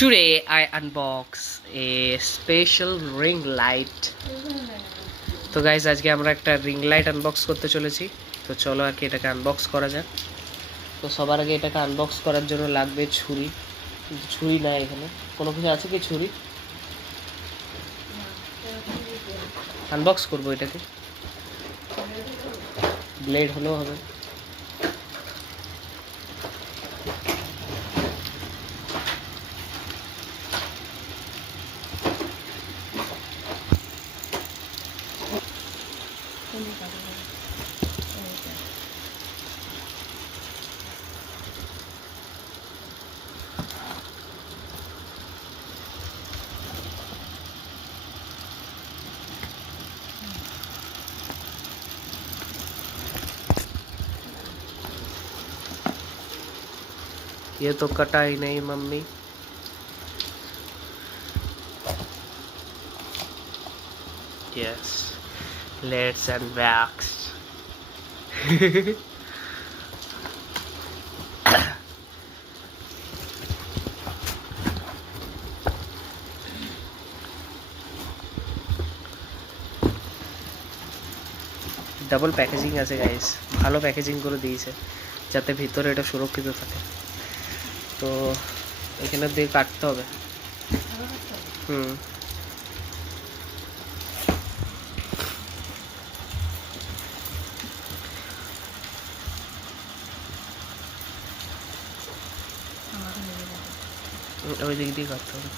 Today I unbox a special ring light. তো guys আজকে আমরা একটা রিং লাইট আনবক্স করতে চলেছি। তো চলো আর কি এটাকে আনবক্স করা যাক। তো সবার আগে এটাকে আনবক্স করার জন্য লাগবে ছুরি। ছুরি না এখানে কোনো কিছু আছে কি ছুরি? আনবক্স করবো এটাকে, ব্লেড হলেও হবে। ये तो कटा ही नहीं mummy. Yes, let's unbox. Double packaging আছে গাইস, ভালো প্যাকেজিং করে দিয়েছে যাতে ভিতরে এটা সুরক্ষিত থাকে। তো এখানে দিয়ে কাটতে হবে। ওই দিক দিয়ে কাটতে হবে।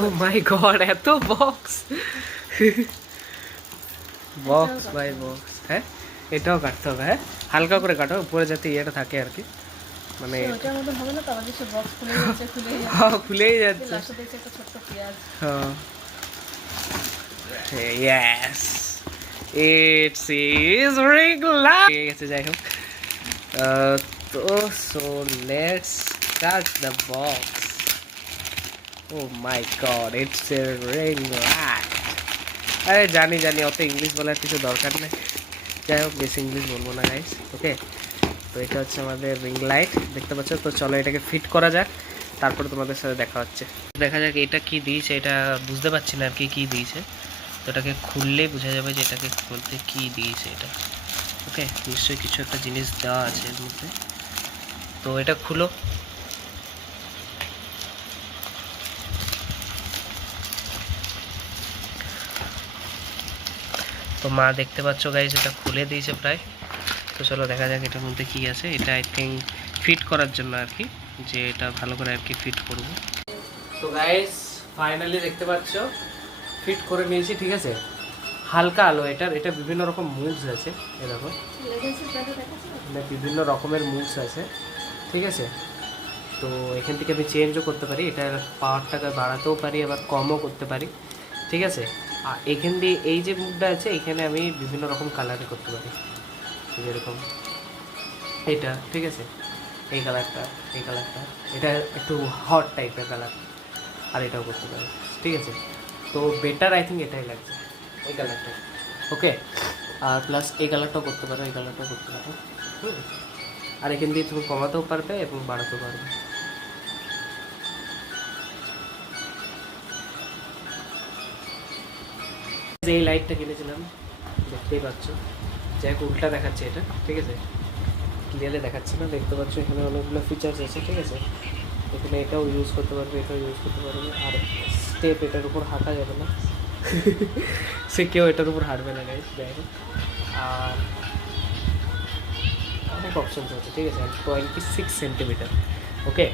Oh my god, এত বক্স বক্স বাই বক্স। হ্যাঁ এটাও কাটতে হবে। হ্যাঁ হালকা করে কাটো, উপরে যাতে ইয়েটা থাকে আর কি, মানে ওটার মতো হবে না তো, আমাদের সব বক্স খুলেই যাচ্ছে। লাস্টে দেখছি একটা ছোট্ট পেঁয়াজ। হ্যাঁ yes it's is ring light ঠিক আছে। যাই হোক, তো so let's start the box. Oh my god, it's a ring light. আরে জানি অত ইংলিশ বলার কিছু দরকার নেই। যাই হোক বেশি ইংলিশ বলবো না গাইস, ওকে। তো এটা হচ্ছে আমাদের রিং লাইট, দেখতে পাচ্ছ। তো চলো এটাকে ফিট করা যাক, তারপরে তোমাদের সাথে দেখা হচ্ছে। দেখা যাক এটা কি দিয়েছে, এটা বুঝতে পারছি না আর কি দিয়েছে। তো এটাকে খুললেই বোঝা যাবে যে এটাকে বলতে কি দিয়েছে এটা। ওকে, নিশ্চয়ই কিছু একটা জিনিস দেওয়া আছে এর মধ্যে। তো এটা খুলো। তো মা দেখতে পাচ্ছ গাইস এটা খুলে দিয়েছে প্রায়। তো চলো দেখা যাক এটার মধ্যে কি আছে। এটা আই থিঙ্ক ফিট করার জন্য আর কি, যে এটা ভালো করে আর কি ফিট করব। তো গাইস ফাইনালি দেখতে পাচ্ছ ফিট করে নিয়েছি, ঠিক আছে। হালকা আলো এটার, এটা বিভিন্ন রকম মুডস আছে, এ দেখো বিভিন্ন রকমের মুডস আছে, ঠিক আছে। তো এখান থেকে আমি চেঞ্জও করতে পারি, এটার পাওয়ারটাকে বাড়াতেও পারি আবার কমও করতে পারি, ঠিক আছে। আর এখান দিয়ে এই যে মুডটা আছে এখানে আমি বিভিন্ন রকম কালারে করতে পারি, যেরকম এটা, ঠিক আছে। এই কালারটা এটা একটু হট টাইপের কালার, আর এটাও করতে পারি, ঠিক আছে। তো বেটার আই থিঙ্ক এটাই লাগছে, এই কালারটা, ওকে। আর প্লাস এই কালারটাও করতে পারো, এই কালারটাও করতে পারো, আর এখান দিয়ে তুমি কমাতেও পারবে এবং বাড়াতেও পারবে। এই লাইটটা কিনেছিলাম, দেখতেই পাচ্ছ। যাই হোক উল্টা দেখাচ্ছে এটা, ঠিক আছে, ক্লিয়ারলি দেখাচ্ছে না। দেখতে পাচ্ছ এখানে অনেকগুলো ফিচার্স আছে, ঠিক আছে। এখানে এটাও ইউজ করতে পারবে, এটাও ইউজ করতে পারবে। আর স্টেপ এটার উপর হাঁটা যাবে না সে কেউ এটার উপর হাঁটবে না গাইস। যাই হোক, আর অনেক অপশানস আছে, ঠিক আছে। 26 সেন্টিমিটার, ওকে।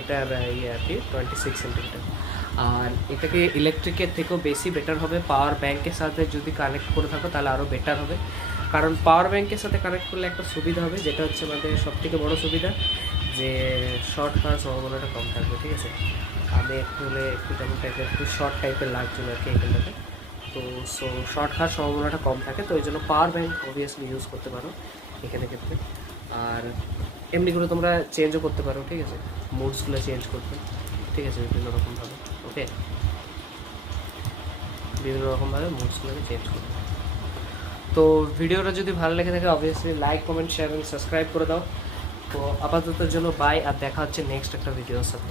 এটার ইয়ে আর কি 26 সেন্টিমিটার। আর এটাকে ইলেকট্রিকের থেকেও বেশি বেটার হবে পাওয়ার ব্যাংকের সাথে যদি কানেক্ট করে থাকো, তাহলে আরও বেটার হবে। কারণ পাওয়ার ব্যাংকের সাথে কানেক্ট করলে একটা সুবিধা হবে, যেটা হচ্ছে আমাদের সবথেকে বড় সুবিধা, যে শর্ট হওয়ার সম্ভাবনাটা কম থাকবে, ঠিক আছে। আর একটু হলে একটু তেমন টাইপের একটু শর্ট টাইপের লাগছিলো আর কি এখানটাতে। তো সো শর্ট খাওয়ার সম্ভাবনাটা কম থাকে, তো ওই জন্য পাওয়ার ব্যাঙ্ক অবভিয়াসলি ইউজ করতে পারো এখানে ক্ষেত্রে। আর এমনি করে তোমরা চেঞ্জও করতে পারো, ঠিক আছে, মুডসগুলো চেঞ্জ করতে, ঠিক আছে, বিভিন্ন রকমভাবে। ওকে, বিভিন্ন রকমভাবে মুডসগুলোকে চেঞ্জ করতে। তো ভিডিওটা যদি ভালো লেগে থাকে অবভিয়াসলি লাইক, কমেন্ট, শেয়ার এবং সাবস্ক্রাইব করে দাও। তো আপাততের জন্য বাই, আর দেখা হচ্ছে নেক্সট একটা ভিডিওর সাথে।